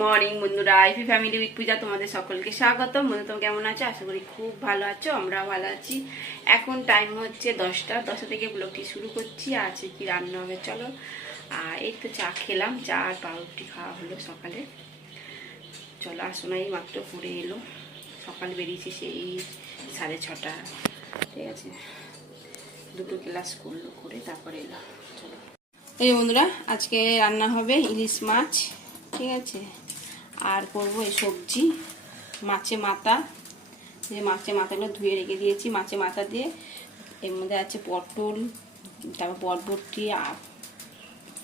Morning বন্ধুরা, IP family with পূজা তোমাদের সকলকে স্বাগতম। বন্ধু তোমরা কেমন আছো? আশা করি খুব ভালো আছো, আমরাও ভালো আছি। এখন টাইম হচ্ছে 10টা থেকে ব্লগটি শুরু করছি। আছে কি রান্না হবে চলো। আর এই তো চা খেলাম, চা আর পাউরুটি খাওয়া হলো সকালে। চলো আসোনা, এই মাত্র পড়ে এলো। সকালে বেরিয়েছি সেই 6:30, ঠিক আছে। দুটো ক্লাস করলো, করে তারপরে এলো। চলো এই বন্ধুরা, আজকে রান্না হবে ইলিশ মাছ, ঠিক আছে। আর করবো এই সবজি, মাছে মাথা। যে মাছের মাথাগুলো ধুয়ে রেখে দিয়েছি, মাছে মাথা দিয়ে। এর মধ্যে আছে পটল, তারপর বরবটি, আর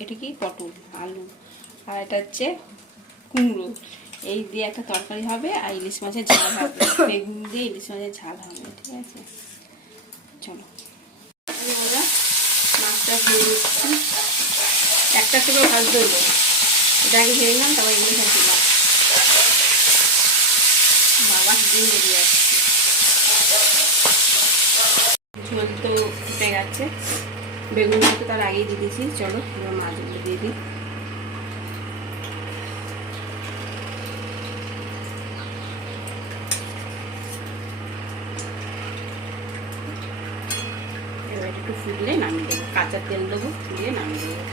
এটা কি পটল আলু, আর এটা হচ্ছে কুমড়ো। এই দিয়ে একটা তরকারি হবে, আর ইলিশ মাছের ঝাল হবে, বেগুন দিয়ে ইলিশ মাছের ঝাল হবে, ঠিক আছে। চলো মাছটা ধুয়ে দিচ্ছি, একটা থেকে ভাজ ধরবো। এটা আগে ভেঙে নিলাম, তারপর এগুলো সব দিলাম। বাবা ডিম বেরিয়ে যাচ্ছে, ঝোল তো ফুটে গেছে। বেগুনটা তো তার আগেই দিয়ে দিয়েছি। চলো এবার মাছগুলো দিয়ে দিই। এবার একটু ফুটলে নামিয়ে দেবো, কাঁচা তেল দেবো, ফুটিয়ে নামিয়ে দেবো।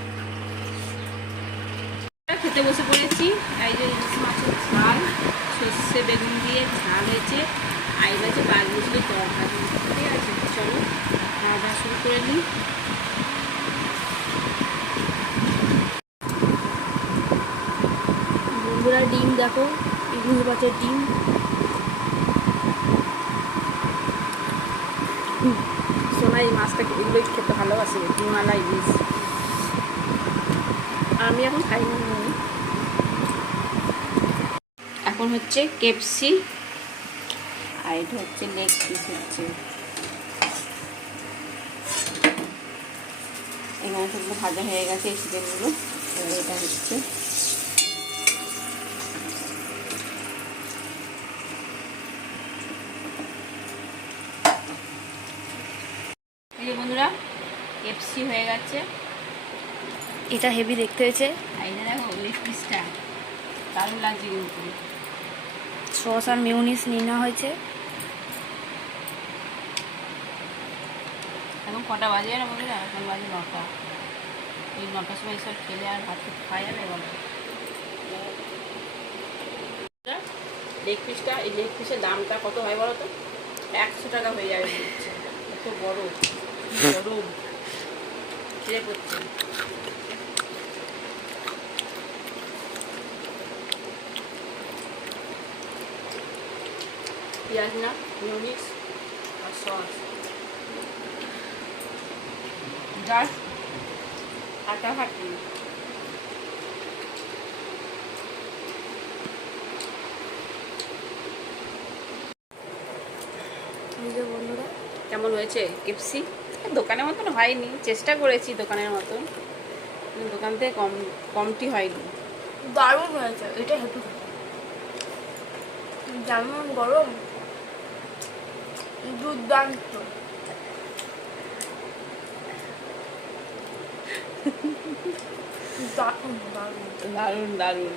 খেতে বসে পড়েছি। এই যে ইলিশ মাছের ঝাল, সর্ষে বেগুন দিয়ে ঝাল হয়েছে, আই আছে বাজমুসলি তরকারি, ঠিক আছে। চলো খাওয়া দাওয়া শুরু করে নিই। বন্ধুরা ডিম দেখো, ইলিশ মাছের ডিম। সোনা এই মাছটা এগুলোই খেতে ভালোবাসে, ডিমালা ইলিশ। আমি এখন খাইনি। এখন হচ্ছে কেপসি, আর এটা হচ্ছে লেগ পিস হচ্ছে। এখানে সবগুলো ভাজা হয়ে গেছে, এই চিকেনগুলো। এবার এটা হচ্ছে এই যে বন্ধুরা, কেপসি হয়ে গেছে। এটা হেভি দেখতে হয়েছে। আর এটা দেখো লেগ পিসটা দারুণ লাগছে কিন্তু। সস আর মিউনিস নিয়ে নেওয়া হয়েছে। এখন কটা বাজে না বন্ধুরা? এখন বাজে 9টা। এই 9টার সময় এসব খেলে আর ভাত খেতে খাওয়া যাবে বলো? লেগ পিসটা, এই লেগ পিসের দামটা কত হয় বলো তো? 100 টাকা হয়ে যাবে বলছে। এত বড় গরম ছেড়ে পড়ছে। পেঁয়াজ না, মিউনিস আর সস, জাস্ট ফাটাফাটি। বন্ধুরা কেমন হয়েছে কেপসি? দোকানের মতন হয়নি, চেষ্টা করেছি দোকানের মতন, দোকান থেকে কমটি হয়নি। দারুণ হয়েছে। এটা হেঁটু যেমন গরম, দুর্দান্ত। দারুণ দারুণ দারুণ দারুণ।